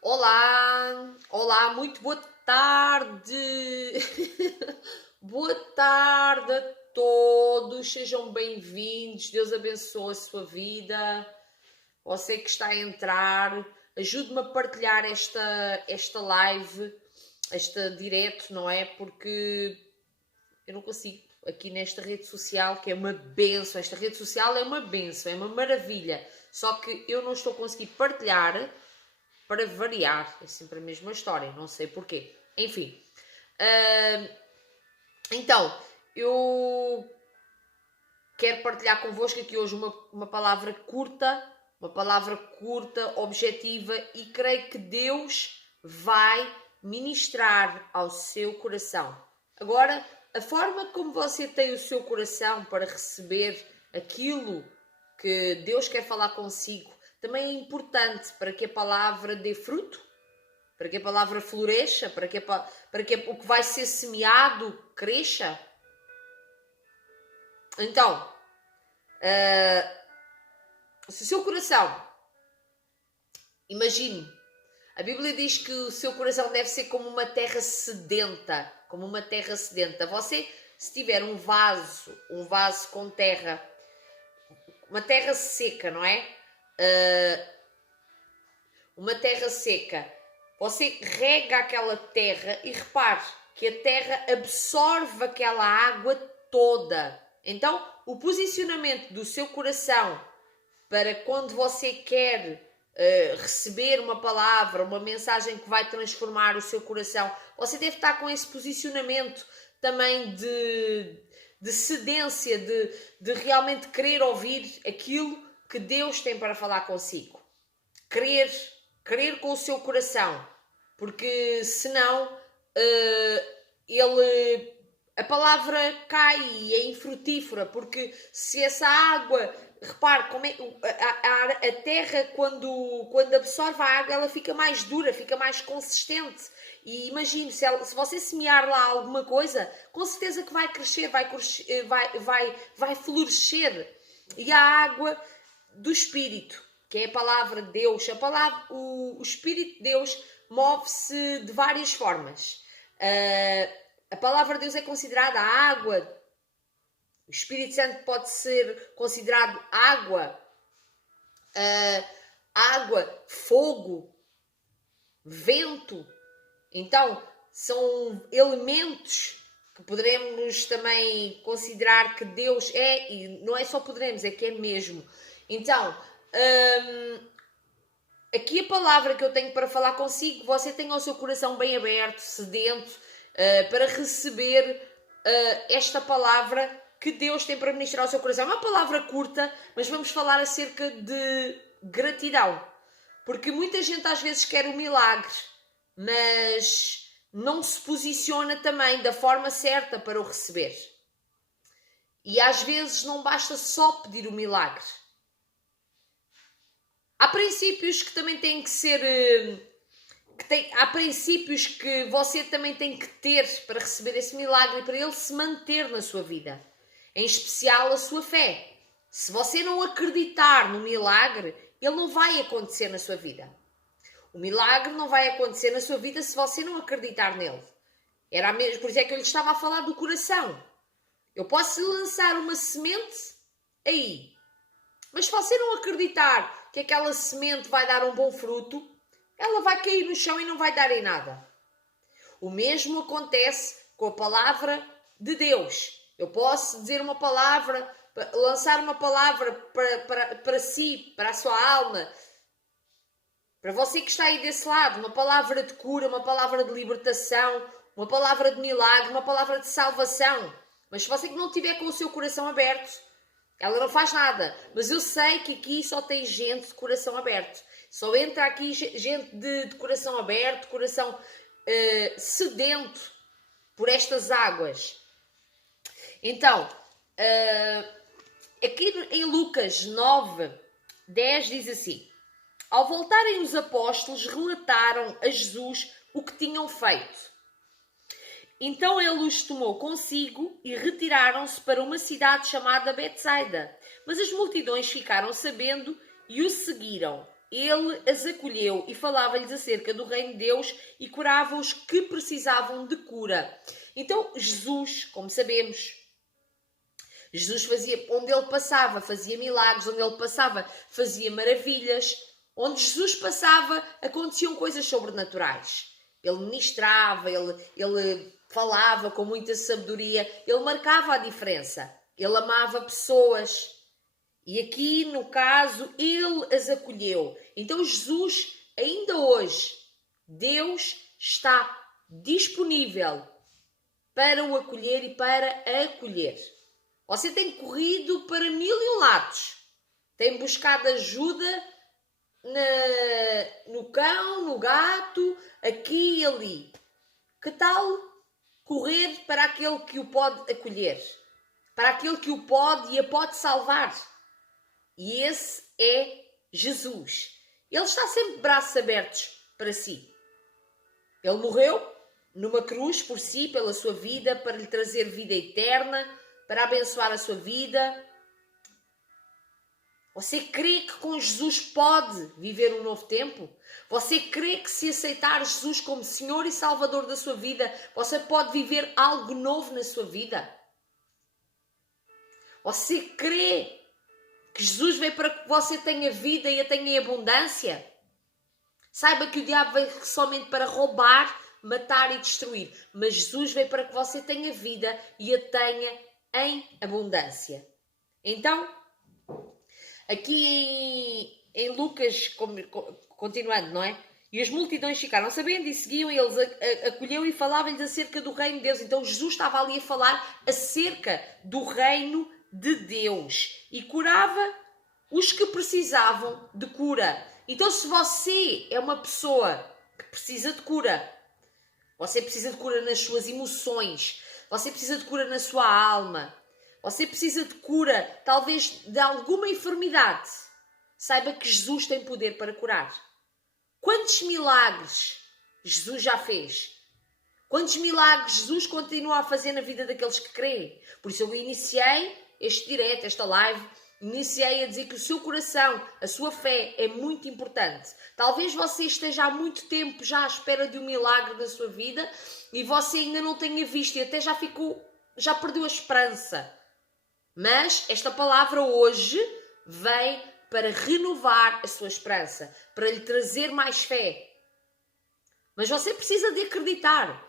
Olá, olá, muito boa tarde. Boa tarde a todos, sejam bem-vindos. Deus abençoe a sua vida. Você que está a entrar, ajude-me a partilhar esta live, este direto, não é? Porque eu não consigo aqui nesta rede social, que é uma benção. Esta rede social é uma benção, é uma maravilha. Só que eu não estou a conseguir partilhar. Para variar, é sempre a mesma história, não sei porquê. Enfim, então, eu quero partilhar convosco aqui hoje uma palavra curta, objetiva, e creio que Deus vai ministrar ao seu coração. Agora, a forma como você tem o seu coração para receber aquilo que Deus quer falar consigo também é importante para que a palavra dê fruto, para que a palavra floresça, para que o que vai ser semeado cresça. Então, se o seu coração, imagine, a Bíblia diz que o seu coração deve ser como uma terra sedenta, Você, se tiver um vaso com terra, uma terra seca, não é? Uma terra seca, você rega aquela terra e repare que a terra absorve aquela água toda. Então, o posicionamento do seu coração para quando você quer receber uma palavra, uma mensagem que vai transformar o seu coração, você deve estar com esse posicionamento também de cedência, de realmente querer ouvir aquilo que Deus tem para falar consigo. Crer com o seu coração, porque senão a palavra cai e é infrutífera, porque se essa água, repare como é a terra quando absorve a água, ela fica mais dura, fica mais consistente. E imagine, se você semear lá alguma coisa, com certeza que vai crescer, vai florescer. E a água do Espírito, que é a palavra de Deus, o Espírito de Deus move-se de várias formas. A palavra de Deus é considerada água. O Espírito Santo pode ser considerado água, fogo, vento. Então, são elementos que poderemos também considerar que Deus é, e não é só poderemos, é que é mesmo. Então, aqui a palavra que eu tenho para falar consigo, você tenha o seu coração bem aberto, sedento, para receber esta palavra que Deus tem para ministrar ao seu coração. É uma palavra curta, mas vamos falar acerca de gratidão. Porque muita gente às vezes quer o milagre, mas não se posiciona também da forma certa para o receber. E às vezes não basta só pedir o milagre. Há princípios que também têm que ser... há princípios que você também tem que ter para receber esse milagre e para ele se manter na sua vida. Em especial a sua fé. Se você não acreditar no milagre, ele não vai acontecer na sua vida. O milagre não vai acontecer na sua vida se você não acreditar nele. Era mesmo, por isso é que eu lhe estava a falar do coração. Eu posso lançar uma semente aí. Mas se você não acreditar que aquela semente vai dar um bom fruto, ela vai cair no chão e não vai dar em nada. O mesmo acontece com a palavra de Deus. Eu posso dizer uma palavra, lançar uma palavra para si, para a sua alma, para você que está aí desse lado, uma palavra de cura, uma palavra de libertação, uma palavra de milagre, uma palavra de salvação. Mas se você que não tiver com o seu coração aberto, ela não faz nada. Mas eu sei que aqui só tem gente de coração aberto. Só entra aqui gente de coração aberto, coração sedento por estas águas. Então, aqui em Lucas 9, 10 diz assim: ao voltarem os apóstolos, relataram a Jesus o que tinham feito. Então ele os tomou consigo e retiraram-se para uma cidade chamada Betsaida. Mas as multidões ficaram sabendo e o seguiram. ele as acolheu e falava-lhes acerca do reino de Deus e curava os que precisavam de cura. Então, Jesus, como sabemos, Jesus fazia, onde ele passava, fazia milagres, onde ele passava, fazia maravilhas. Onde Jesus passava, aconteciam coisas sobrenaturais. Ele ministrava, ele falava com muita sabedoria, ele marcava a diferença. Ele amava pessoas. E aqui, no caso, ele as acolheu. Então, Jesus, ainda hoje, Deus está disponível para o acolher e para acolher. Você tem corrido para 1000 lados. Tem buscado ajuda no cão, no gato, aqui e ali. Que tal correr para aquele que o pode acolher? Para aquele que o pode e a pode salvar? E esse é Jesus. Ele está sempre de braços abertos para si. Ele morreu numa cruz por si, pela sua vida, para lhe trazer vida eterna, para abençoar a sua vida. Você crê que com Jesus pode viver um novo tempo? Você crê que se aceitar Jesus como Senhor e Salvador da sua vida, você pode viver algo novo na sua vida? Você crê que Jesus veio para que você tenha vida e a tenha em abundância? Saiba que o diabo veio somente para roubar, matar e destruir. Mas Jesus veio para que você tenha vida e a tenha em abundância. Então, aqui em Lucas, continuando, não é? E as multidões ficaram sabendo e seguiam, e eles acolheu e falavam-lhes acerca do reino de Deus. Então Jesus estava ali a falar acerca do reino de Deus e curava os que precisavam de cura. Então, se você é uma pessoa que precisa de cura, você precisa de cura nas suas emoções, você precisa de cura na sua alma, você precisa de cura, talvez, de alguma enfermidade, saiba que Jesus tem poder para curar. Quantos milagres Jesus já fez? Quantos milagres Jesus continua a fazer na vida daqueles que creem? Por isso eu iniciei este direto, esta live, iniciei a dizer que o seu coração, a sua fé é muito importante. Talvez você esteja há muito tempo já à espera de um milagre na sua vida e você ainda não tenha visto e até já perdeu a esperança. Mas esta palavra hoje vem para renovar a sua esperança, para lhe trazer mais fé. Mas você precisa de acreditar.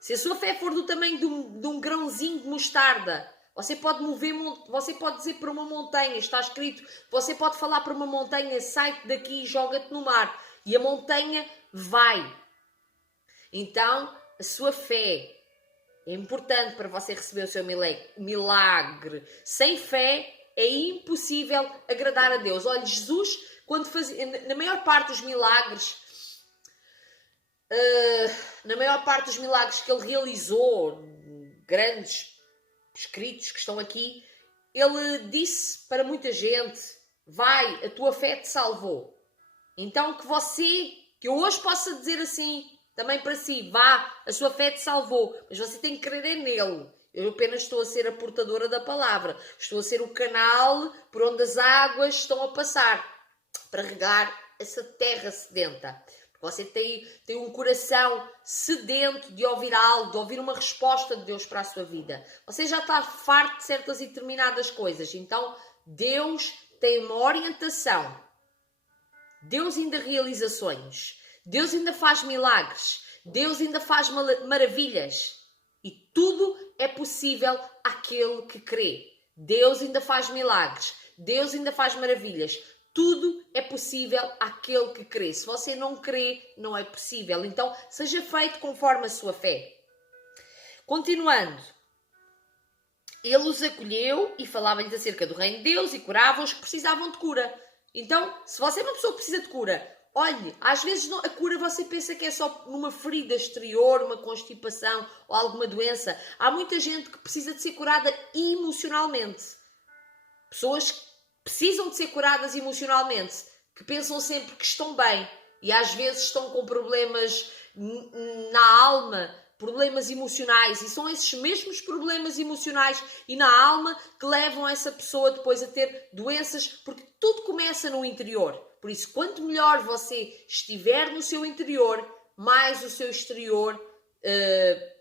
Se a sua fé for do tamanho de um grãozinho de mostarda, você pode você pode dizer para uma montanha, está escrito, você pode falar para uma montanha, sai-te daqui e joga-te no mar. E a montanha vai. Então, a sua fé é importante para você receber o seu milagre. Sem fé é impossível agradar a Deus. Olha, Jesus, quando fazia, na maior parte dos milagres, que ele realizou, grandes escritos que estão aqui, ele disse para muita gente, vai, a tua fé te salvou. Então que eu hoje possa dizer assim, também para si, vá, a sua fé te salvou, mas você tem que crer nele. Eu apenas estou a ser a portadora da palavra, estou a ser o canal por onde as águas estão a passar, para regar essa terra sedenta. Você tem um coração sedento de ouvir algo, de ouvir uma resposta de Deus para a sua vida. Você já está farto de certas e determinadas coisas. Então, Deus tem uma orientação. Deus ainda realiza sonhos. Deus ainda faz milagres. Deus ainda faz maravilhas. E tudo é possível àquele que crê. Deus ainda faz milagres. Deus ainda faz maravilhas. Tudo é possível àquele que crê. Se você não crê, não é possível. Então, seja feito conforme a sua fé. Continuando. Ele os acolheu e falava-lhes acerca do reino de Deus e curava os que precisavam de cura. Então, se você é uma pessoa que precisa de cura, olhe, às vezes a cura você pensa que é só numa ferida exterior, uma constipação ou alguma doença. Há muita gente que precisa de ser curada emocionalmente. Pessoas que precisam de ser curadas emocionalmente, que pensam sempre que estão bem e às vezes estão com problemas na alma, problemas emocionais, e são esses mesmos problemas emocionais e na alma que levam essa pessoa depois a ter doenças, porque tudo começa no interior. Por isso, quanto melhor você estiver no seu interior, mais o seu exterior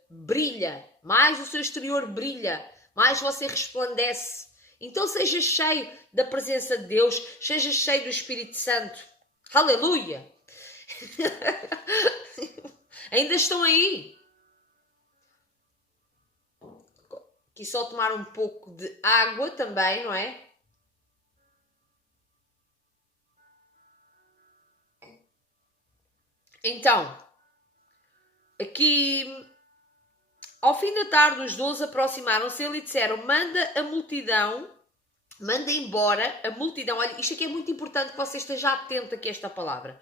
brilha. Mais o seu exterior brilha. Mais você resplandece. Então seja cheio da presença de Deus. Seja cheio do Espírito Santo. Aleluia! Ainda estão aí? Aqui só tomar um pouco de água também, não é? Então, aqui, ao fim da tarde, os 12 aproximaram-se e disseram: manda embora a multidão. Olha, isto aqui é muito importante que você esteja atento aqui a esta palavra.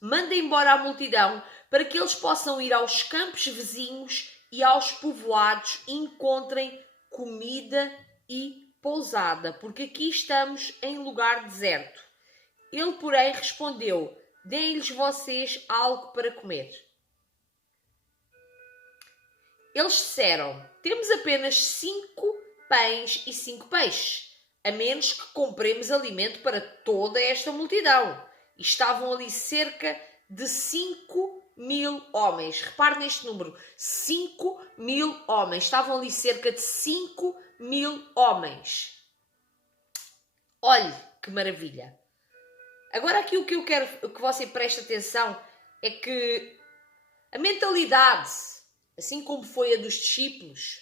Manda embora a multidão para que eles possam ir aos campos vizinhos e aos povoados e encontrem comida e pousada, porque aqui estamos em lugar deserto. Ele, porém, respondeu: deem-lhes vocês algo para comer. Eles disseram: temos apenas 5 pães e 5 peixes, a menos que compremos alimento para toda esta multidão. E estavam ali cerca de 5.000 homens. Repare neste número, 5.000 homens. Estavam ali cerca de 5.000 homens. Olhe que maravilha. Agora aqui o que eu quero que você preste atenção é que a mentalidade, assim como foi a dos discípulos,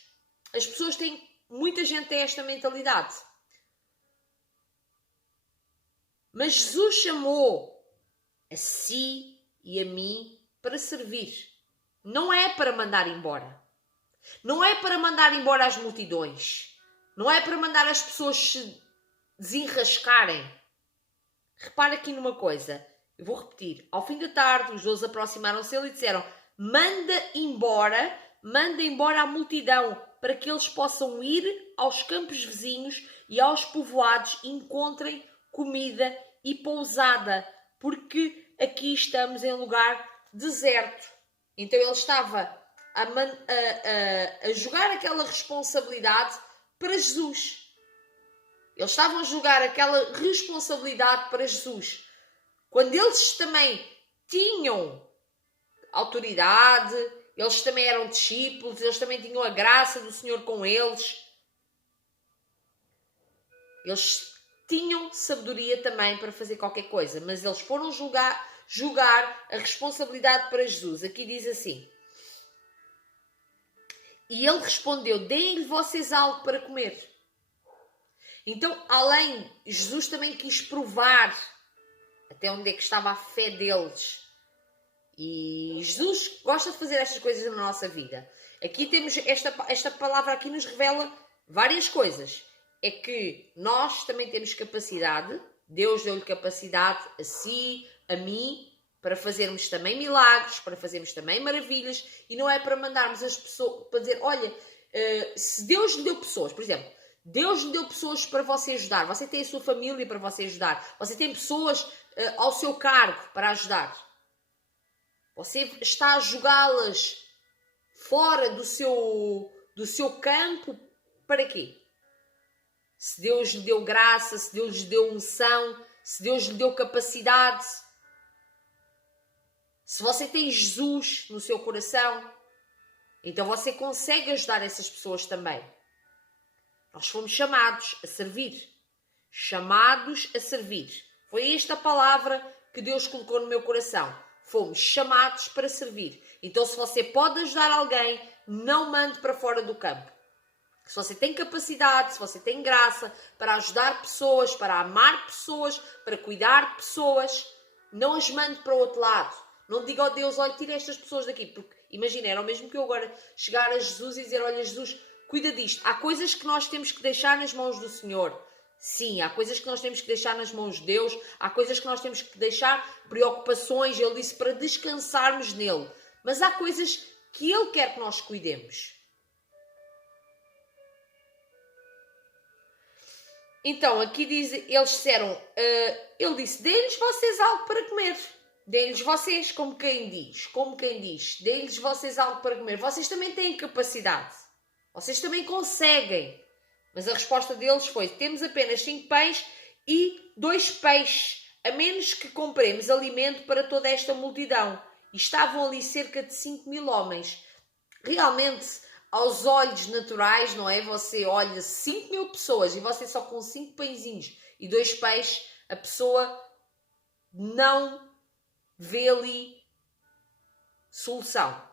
as pessoas têm, muita gente tem esta mentalidade. Mas Jesus chamou a si e a mim para servir. Não é para mandar embora. Não é para mandar embora as multidões. Não é para mandar as pessoas se desenrascarem. Repara aqui numa coisa. Eu vou repetir. Ao fim da tarde, os 12 aproximaram-se dele e disseram: manda embora a multidão para que eles possam ir aos campos vizinhos e aos povoados e encontrem comida e pousada, porque aqui estamos em lugar deserto. Então ele estava a jogar aquela responsabilidade para Jesus. Eles estavam a jogar aquela responsabilidade para Jesus. Quando eles também tinham autoridade, eles também eram discípulos, eles também tinham a graça do Senhor com eles. Eles tinham sabedoria também para fazer qualquer coisa, mas eles foram julgar a responsabilidade para Jesus. Aqui diz assim: e ele respondeu: deem-lhe vocês algo para comer. Então, além, Jesus também quis provar até onde é que estava a fé deles. E Jesus gosta de fazer estas coisas na nossa vida. Aqui temos, esta palavra aqui nos revela várias coisas. É que nós também temos capacidade, Deus deu-lhe capacidade a si, a mim, para fazermos também milagres, para fazermos também maravilhas, e não é para mandarmos as pessoas, para dizer, olha, se Deus lhe deu pessoas, por exemplo, Deus lhe deu pessoas para você ajudar, você tem a sua família para você ajudar, você tem pessoas ao seu cargo para ajudar, você está a jogá-las fora do seu campo, para quê? Se Deus lhe deu graça, se Deus lhe deu unção, se Deus lhe deu capacidade, se você tem Jesus no seu coração, então você consegue ajudar essas pessoas também. Nós fomos chamados a servir. Chamados a servir. Foi esta a palavra que Deus colocou no meu coração. Fomos chamados para servir. Então, se você pode ajudar alguém, não mande para fora do campo. Se você tem capacidade, se você tem graça para ajudar pessoas, para amar pessoas, para cuidar de pessoas, não as mande para o outro lado. Não diga ao Deus, olha, tira estas pessoas daqui. Porque, imagina, era o mesmo que eu agora chegar a Jesus e dizer, olha, Jesus, cuida disto. Há coisas que nós temos que deixar nas mãos do Senhor. Sim, há coisas que nós temos que deixar nas mãos de Deus. Há coisas que nós temos que deixar, preocupações. Ele disse para descansarmos nele. Mas há coisas que Ele quer que nós cuidemos. Então, aqui diz, eles disseram, ele disse, deem-lhes vocês algo para comer. Deem-lhes vocês, como quem diz, deem-lhes vocês algo para comer. Vocês também têm capacidade. Vocês também conseguem. Mas a resposta deles foi, temos apenas 5 pães e 2 peixes, a menos que compremos alimento para toda esta multidão. E estavam ali cerca de 5.000 homens. Realmente, aos olhos naturais, não é? Você olha 5.000 pessoas e você só com 5 pãezinhos e 2 peixes, a pessoa não vê ali solução.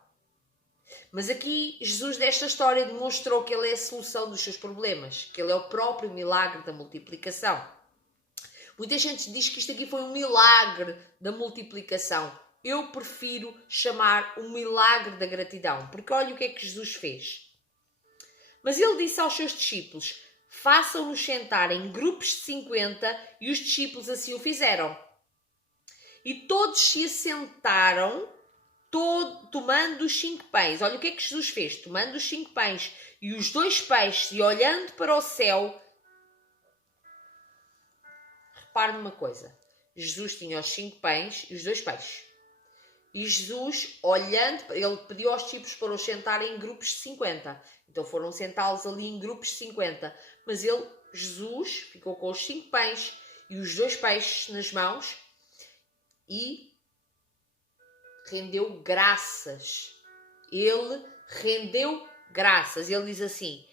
Mas aqui Jesus desta história demonstrou que Ele é a solução dos seus problemas, que Ele é o próprio milagre da multiplicação. Muita gente diz que isto aqui foi um milagre da multiplicação. Eu prefiro chamar um milagre da gratidão, porque olha o que é que Jesus fez. Mas Ele disse aos seus discípulos, façam-nos sentar em grupos de 50, e os discípulos assim o fizeram. E todos se assentaram, tomando os 5 pães. Olha o que é que Jesus fez. Tomando os 5 pães e os 2 peixes e olhando para o céu. Repare numa coisa. Jesus tinha os 5 pães e os 2 peixes. E Jesus, olhando, ele pediu aos discípulos para os sentarem em grupos de 50. Então foram sentá-los ali em grupos de 50. Mas Jesus, ficou com os 5 pães e os 2 peixes nas mãos e rendeu graças. Ele rendeu graças. Ele diz assim,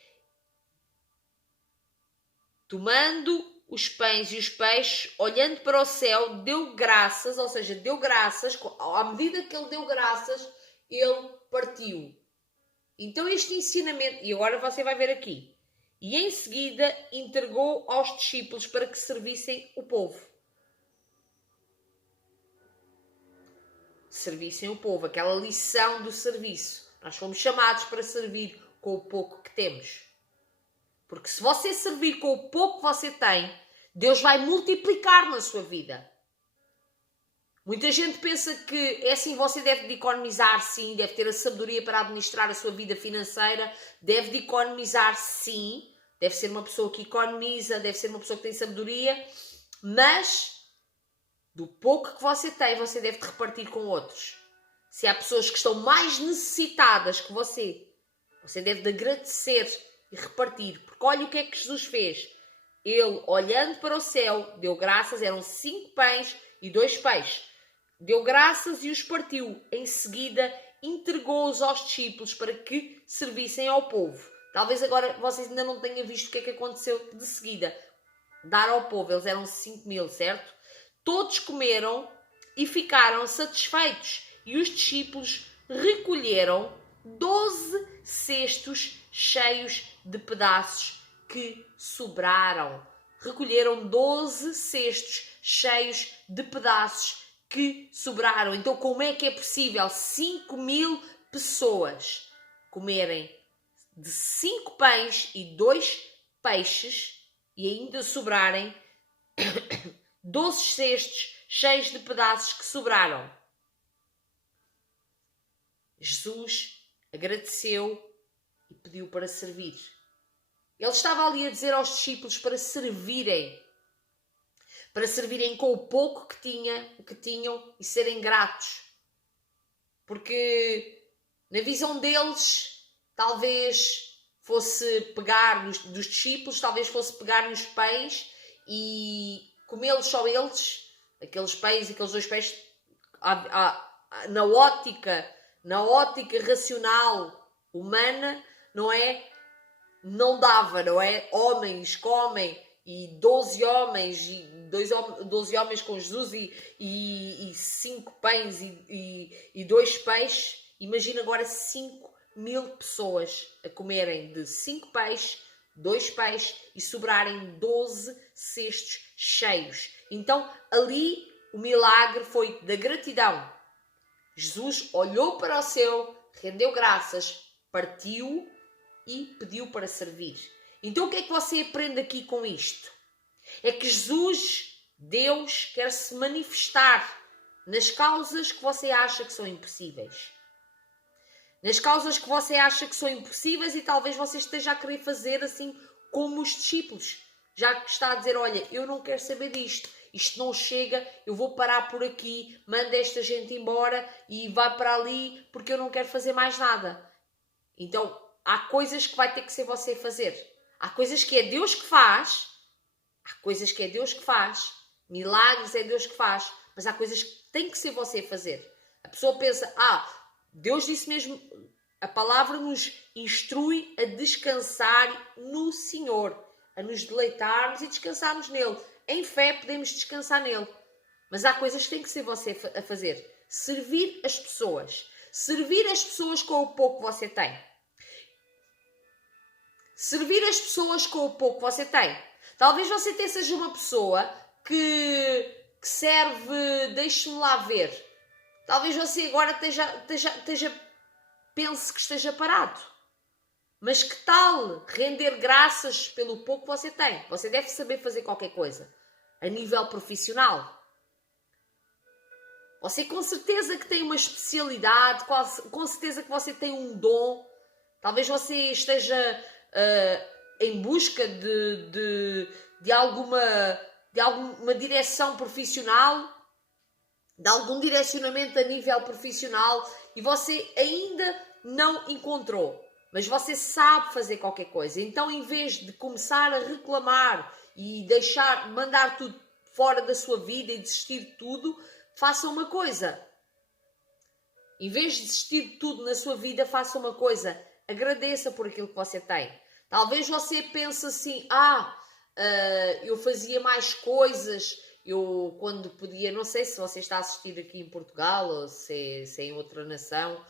tomando os pães e os peixes, olhando para o céu, deu graças, ou seja, deu graças, à medida que ele deu graças, ele partiu. Então este ensinamento, e agora você vai ver aqui, e em seguida entregou aos discípulos para que servissem o povo. Servissem o povo, aquela lição do serviço. Nós fomos chamados para servir com o pouco que temos. Porque se você servir com o pouco que você tem, Deus vai multiplicar na sua vida. Muita gente pensa que é assim, você deve de economizar, sim, deve ter a sabedoria para administrar a sua vida financeira, deve de economizar, sim, deve ser uma pessoa que economiza, deve ser uma pessoa que tem sabedoria, mas do pouco que você tem, você deve de repartir com outros. Se há pessoas que estão mais necessitadas que você deve de agradecer e repartir. Porque olha o que é que Jesus fez. Ele, olhando para o céu, deu graças, eram 5 pães e 2 peixes. Deu graças e os partiu. Em seguida, entregou-os aos discípulos para que servissem ao povo. Talvez agora vocês ainda não tenham visto o que é que aconteceu de seguida. Dar ao povo, eles eram 5.000, certo? Todos comeram e ficaram satisfeitos. E os discípulos recolheram 12 cestos cheios de pedaços que sobraram. Recolheram 12 cestos cheios de pedaços que sobraram. Então, como é que é possível 5.000 pessoas comerem de 5 pães e 2 peixes e ainda sobrarem 12 cestos cheios de pedaços que sobraram? Jesus agradeceu e pediu para servir. Ele estava ali a dizer aos discípulos para servirem com o pouco que tinham e serem gratos. Porque na visão deles, talvez fosse pegar dos discípulos, talvez fosse pegar nos pães e comê-los só eles, aqueles pães e aqueles 2 peixes, na ótica racional humana, não é? Não dava, não é? Homens comem e 12 homens, e 12 homens com Jesus e 5 pães e 2 peixes. Imagina agora 5.000 pessoas a comerem de 5 peixes, 2 peixes e sobrarem 12 cestos cheios. Então ali o milagre foi da gratidão. Jesus olhou para o céu, rendeu graças, partiu e pediu para servir. Então o que é que você aprende aqui com isto? É que Jesus, Deus, quer se manifestar nas causas que você acha que são impossíveis. Nas causas que você acha que são impossíveis e talvez você esteja a querer fazer assim como os discípulos. Já que está a dizer, olha, eu não quero saber disto. Isto não chega, eu vou parar por aqui, manda esta gente embora e vai para ali porque eu não quero fazer mais nada. Então, há coisas que vai ter que ser você a fazer. Há coisas que é Deus que faz. Milagres é Deus que faz, mas há coisas que tem que ser você a fazer. A pessoa pensa, Deus disse mesmo, a palavra nos instrui a descansar no Senhor, a nos deleitarmos e descansarmos nele. Em fé podemos descansar nele. Mas há coisas que tem que ser você a fazer. Servir as pessoas. Servir as pessoas com o pouco que você tem. Servir as pessoas com o pouco que você tem. Talvez você seja uma pessoa que serve, deixe-me lá ver. Talvez você agora pense que esteja parado. Mas que tal render graças pelo pouco que você tem? Você deve saber fazer qualquer coisa. A nível profissional. Você com certeza que tem uma especialidade, com certeza que você tem um dom. Talvez você esteja em busca de alguma direção profissional, de algum direcionamento a nível profissional e você ainda não encontrou. Mas você sabe fazer qualquer coisa. Então, em vez de começar a reclamar e mandar tudo fora da sua vida e desistir de tudo, faça uma coisa. Em vez de desistir de tudo na sua vida, faça uma coisa. Agradeça por aquilo que você tem. Talvez você pense assim, eu fazia mais coisas, eu quando podia, não sei se você está a assistir aqui em Portugal ou se é em outra nação,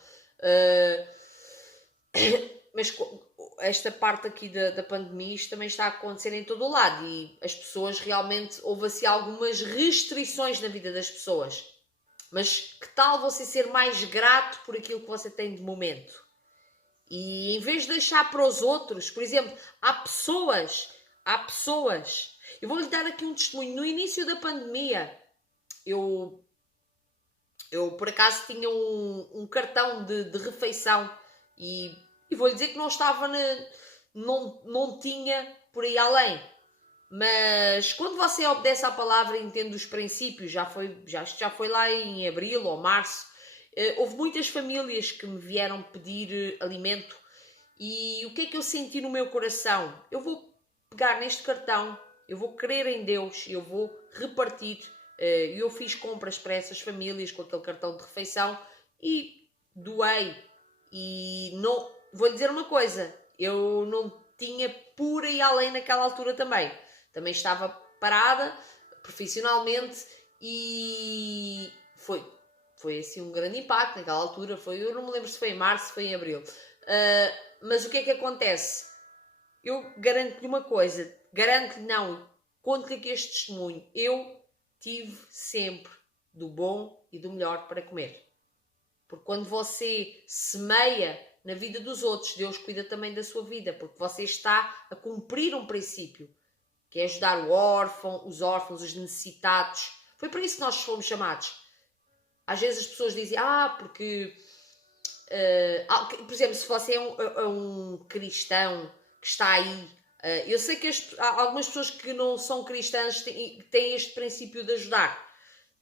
mas esta parte aqui da pandemia, isto também está a acontecer em todo o lado e as pessoas realmente, houve assim algumas restrições na vida das pessoas. Mas que tal você ser mais grato por aquilo que você tem de momento? E em vez de deixar para os outros, por exemplo, há pessoas, eu vou-lhe dar aqui um testemunho. No início da pandemia, eu por acaso tinha um cartão de refeição e vou-lhe dizer que não estava, não tinha por aí além. Mas quando você obedece à palavra e entende os princípios, já foi lá em abril ou março, houve muitas famílias que me vieram pedir alimento e o que é que eu senti no meu coração? Eu vou pegar neste cartão, eu vou crer em Deus, eu vou repartir. Eu fiz compras para essas famílias com aquele cartão de refeição e doei. E não, vou-lhe dizer uma coisa, eu não tinha por aí além naquela altura também. Também estava parada profissionalmente e foi assim um grande impacto naquela altura. Eu não me lembro se foi em março, se foi em abril. Mas o que é que acontece? Eu garanto-lhe uma coisa, conto-lhe aqui este testemunho. Eu tive sempre do bom e do melhor para comer. Porque quando você semeia na vida dos outros, Deus cuida também da sua vida, porque você está a cumprir um princípio, que é ajudar os órfãos, os necessitados. Foi para isso que nós fomos chamados. Às vezes as pessoas dizem, porque... por exemplo, se você é um cristão que está aí, eu sei que há algumas pessoas que não são cristãs têm este princípio de ajudar,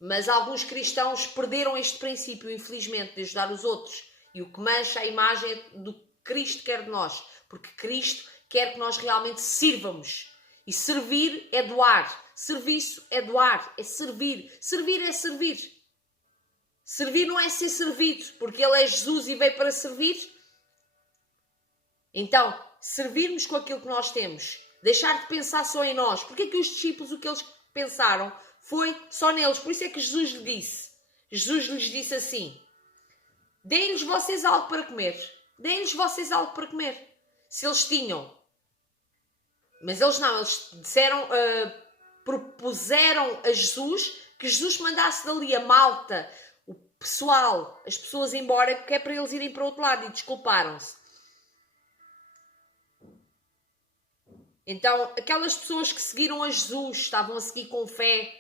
mas alguns cristãos perderam este princípio, infelizmente, de ajudar os outros. E o que mancha a imagem do que Cristo quer de nós, porque Cristo quer que nós realmente sirvamos. E servir é doar. Serviço é doar, é servir. Servir é servir. Servir não é ser servido, porque Ele é Jesus e veio para servir. Então, servirmos com aquilo que nós temos. Deixar de pensar só em nós. Porque é que os discípulos, o que eles pensaram, foi só neles. Por isso é que Jesus lhes disse assim, deem-lhes vocês algo para comer. Deem-lhes vocês algo para comer. Se eles tinham. Mas eles não, eles disseram, propuseram a Jesus que Jesus mandasse dali a malta, o pessoal, as pessoas embora, que é para eles irem para o outro lado, e desculparam-se. Então, aquelas pessoas que seguiram a Jesus, estavam a seguir com fé,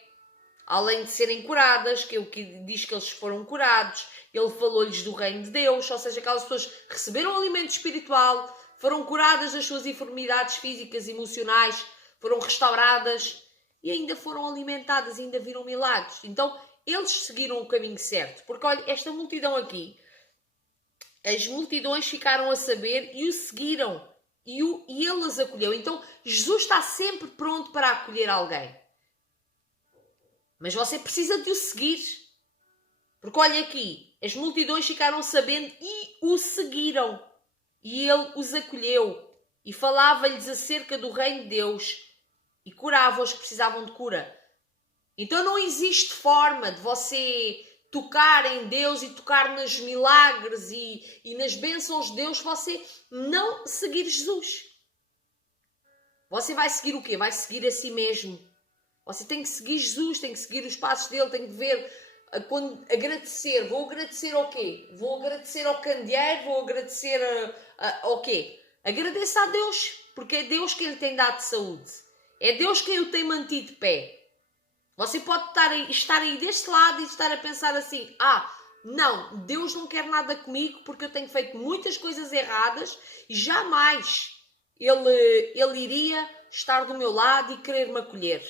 além de serem curadas, que diz que eles foram curados, ele falou-lhes do reino de Deus, ou seja, aquelas pessoas receberam alimento espiritual, foram curadas das suas enfermidades físicas e emocionais, foram restauradas e ainda foram alimentadas, ainda viram milagres. Então, eles seguiram o caminho certo. Porque, olha, esta multidão aqui, as multidões ficaram a saber e o seguiram. E ele as acolheu. Então, Jesus está sempre pronto para acolher alguém. Mas você precisa de o seguir. Porque olha aqui, as multidões ficaram sabendo e o seguiram. E ele os acolheu e falava-lhes acerca do reino de Deus e curava os que precisavam de cura. Então não existe forma de você tocar em Deus e tocar nos milagres e nas bênçãos de Deus, você não seguir Jesus. Você vai seguir o quê? Vai seguir a si mesmo. Você tem que seguir Jesus, tem que seguir os passos dele, tem que ver, quando agradecer. Vou agradecer ao quê? Vou agradecer ao candeeiro, vou agradecer ao quê? Agradeça a Deus, porque é Deus quem lhe tem dado saúde. É Deus quem o tem mantido de pé. Você pode estar aí deste lado e estar a pensar assim, não, Deus não quer nada comigo porque eu tenho feito muitas coisas erradas e jamais Ele iria estar do meu lado e querer me acolher.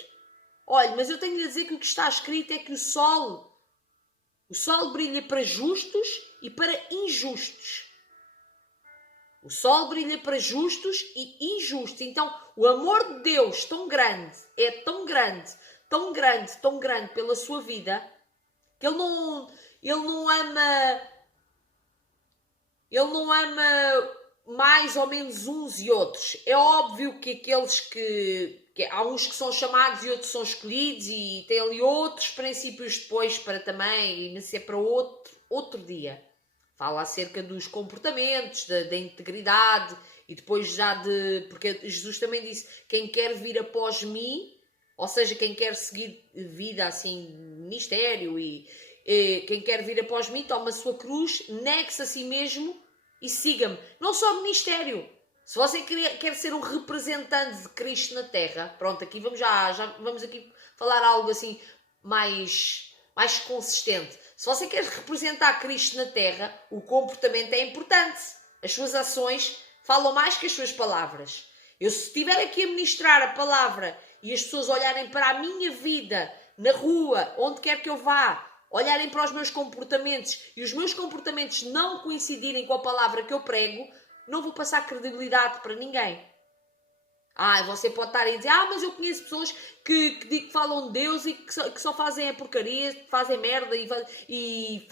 Olha, mas eu tenho de dizer que o que está escrito é que o sol brilha para justos e para injustos. O sol brilha para justos e injustos. Então, o amor de Deus tão grande, é tão grande, tão grande, tão grande pela sua vida, que Ele não ama mais ou menos uns e outros. É óbvio que aqueles que há uns que são chamados e outros são escolhidos e tem ali outros princípios depois para também, e ser para outro dia. Fala acerca dos comportamentos, da integridade e depois porque Jesus também disse, quem quer vir após mim, ou seja, quem quer seguir vida assim, ministério e quem quer vir após mim, toma a sua cruz, negue-se a si mesmo e siga-me. Não só ministério. Se você quer ser um representante de Cristo na Terra, pronto, aqui vamos já vamos aqui falar algo assim mais consistente. Se você quer representar Cristo na Terra, o comportamento é importante. As suas ações falam mais que as suas palavras. Eu, se estiver aqui a ministrar a palavra e as pessoas olharem para a minha vida, na rua, onde quer que eu vá, olharem para os meus comportamentos e os meus comportamentos não coincidirem com a palavra que eu prego, não vou passar credibilidade para ninguém. Você pode estar a dizer, mas eu conheço pessoas que falam de Deus e que só fazem a porcaria, fazem merda e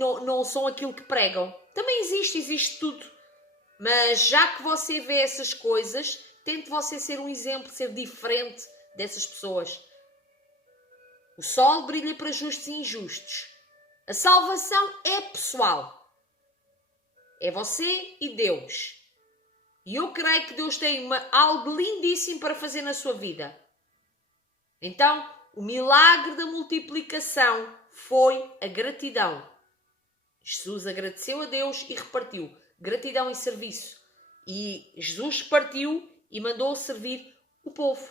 não são aquilo que pregam. Também existe tudo. Mas já que você vê essas coisas, tente você ser um exemplo, ser diferente dessas pessoas. O sol brilha para justos e injustos. A salvação é pessoal. É você e Deus. E eu creio que Deus tem algo lindíssimo para fazer na sua vida. Então, o milagre da multiplicação foi a gratidão. Jesus agradeceu a Deus e repartiu. Gratidão e serviço. E Jesus partiu e mandou servir o povo.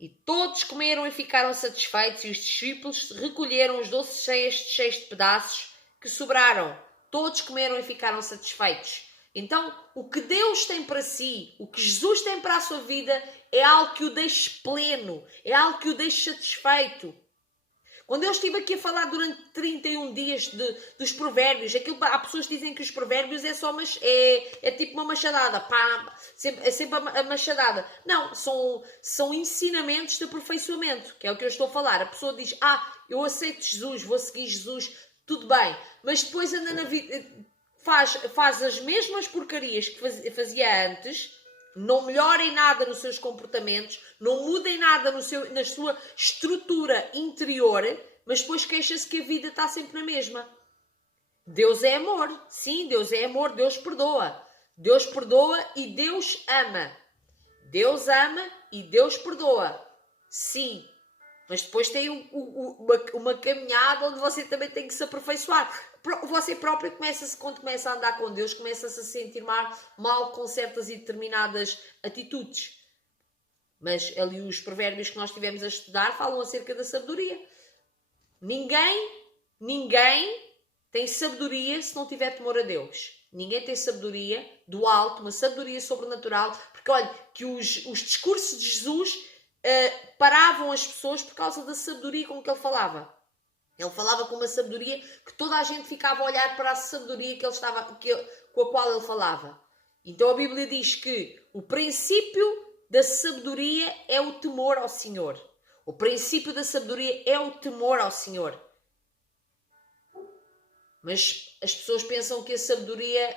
E todos comeram e ficaram satisfeitos, e os discípulos recolheram os 12 cheios de pedaços que sobraram. Todos comeram e ficaram satisfeitos. Então, o que Deus tem para si, o que Jesus tem para a sua vida, é algo que o deixe pleno, é algo que o deixe satisfeito. Quando eu estive aqui a falar durante 31 dias dos provérbios, há pessoas que dizem que os provérbios é tipo uma machadada, é sempre a machadada. Não, são ensinamentos de aperfeiçoamento, que é o que eu estou a falar. A pessoa diz, eu aceito Jesus, vou seguir Jesus, tudo bem, mas depois anda na vida, faz as mesmas porcarias que fazia antes, não melhora em nada nos seus comportamentos, não muda em nada na sua estrutura interior, mas depois queixa-se que a vida está sempre na mesma. Deus é amor. Sim, Deus é amor. Deus perdoa. Deus perdoa e Deus ama. Deus ama e Deus perdoa. Sim. Mas depois tem uma caminhada onde você também tem que se aperfeiçoar. Você próprio quando começa a andar com Deus, começa-se a sentir mal com certas e determinadas atitudes. Mas ali os provérbios que nós tivemos a estudar falam acerca da sabedoria. Ninguém tem sabedoria se não tiver temor a Deus. Ninguém tem sabedoria do alto, uma sabedoria sobrenatural. Porque olha, que os discursos de Jesus paravam as pessoas por causa da sabedoria com que ele falava. Ele falava com uma sabedoria que toda a gente ficava a olhar para a sabedoria com a qual ele falava. Então a Bíblia diz que O princípio da sabedoria é o temor ao Senhor. O princípio da sabedoria é o temor ao Senhor. Mas as pessoas pensam que a sabedoria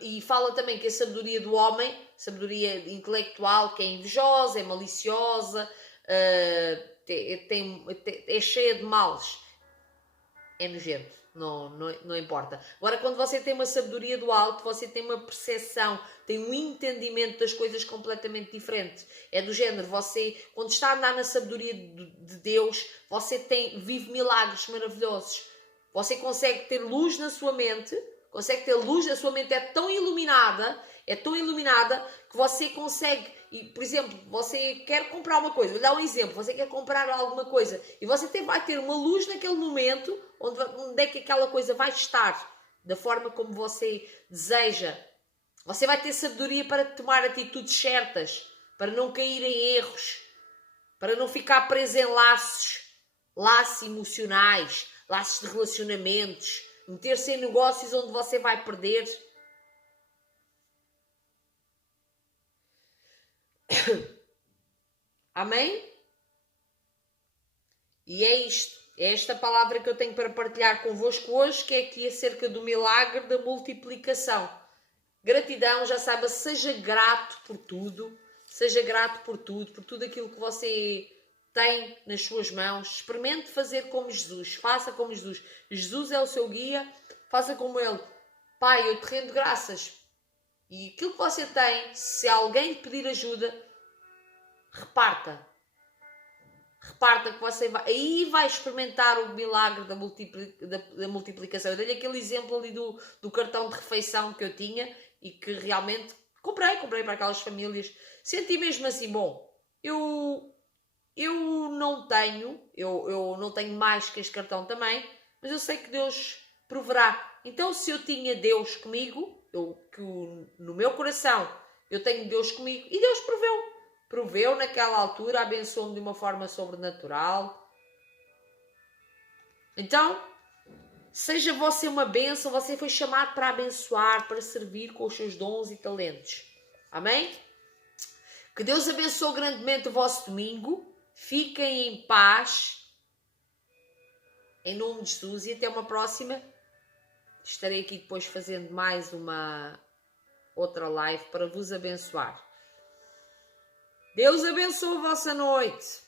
e fala também que a sabedoria do homem, sabedoria intelectual, que é invejosa, é maliciosa, é cheia de males. É nojento, não importa. Agora, quando você tem uma sabedoria do alto, você tem uma percepção, tem um entendimento das coisas completamente diferente. É do género, você, quando está a andar na sabedoria de Deus, você vive milagres maravilhosos. Você consegue ter luz na sua mente, a sua mente é tão iluminada que você consegue, e, por exemplo, você quer comprar uma coisa, vou dar um exemplo, você quer comprar alguma coisa e você vai ter uma luz naquele momento onde é que aquela coisa vai estar, da forma como você deseja. Você vai ter sabedoria para tomar atitudes certas, para não cair em erros, para não ficar preso em laços emocionais, laços de relacionamentos, meter-se em negócios onde você vai perder. Amém? E é isto. É esta palavra que eu tenho para partilhar convosco hoje, que é aqui acerca do milagre da multiplicação. Gratidão, já saiba, seja grato por tudo. Seja grato por tudo aquilo que você tem nas suas mãos. Experimente fazer como Jesus. Faça como Jesus. Jesus é o seu guia. Faça como Ele. Pai, eu te rendo graças. E aquilo que você tem, se alguém lhe pedir ajuda, reparta. Reparta que você aí vai experimentar o milagre da multiplicação. Eu dei-lhe aquele exemplo ali do cartão de refeição que eu tinha e que realmente comprei para aquelas famílias. Senti mesmo assim, bom, eu não tenho, eu não tenho mais que este cartão também, mas eu sei que Deus proverá. Então, se eu tinha Deus comigo, no meu coração eu tenho Deus comigo, e Deus proveu naquela altura, abençoou-me de uma forma sobrenatural. Então, seja você uma bênção, você foi chamado para abençoar, para servir com os seus dons e talentos. Amém? Que Deus abençoe grandemente o vosso domingo. Fiquem em paz. Em nome de Jesus. E até uma próxima. Estarei aqui depois fazendo mais uma outra live para vos abençoar. Deus abençoe a vossa noite.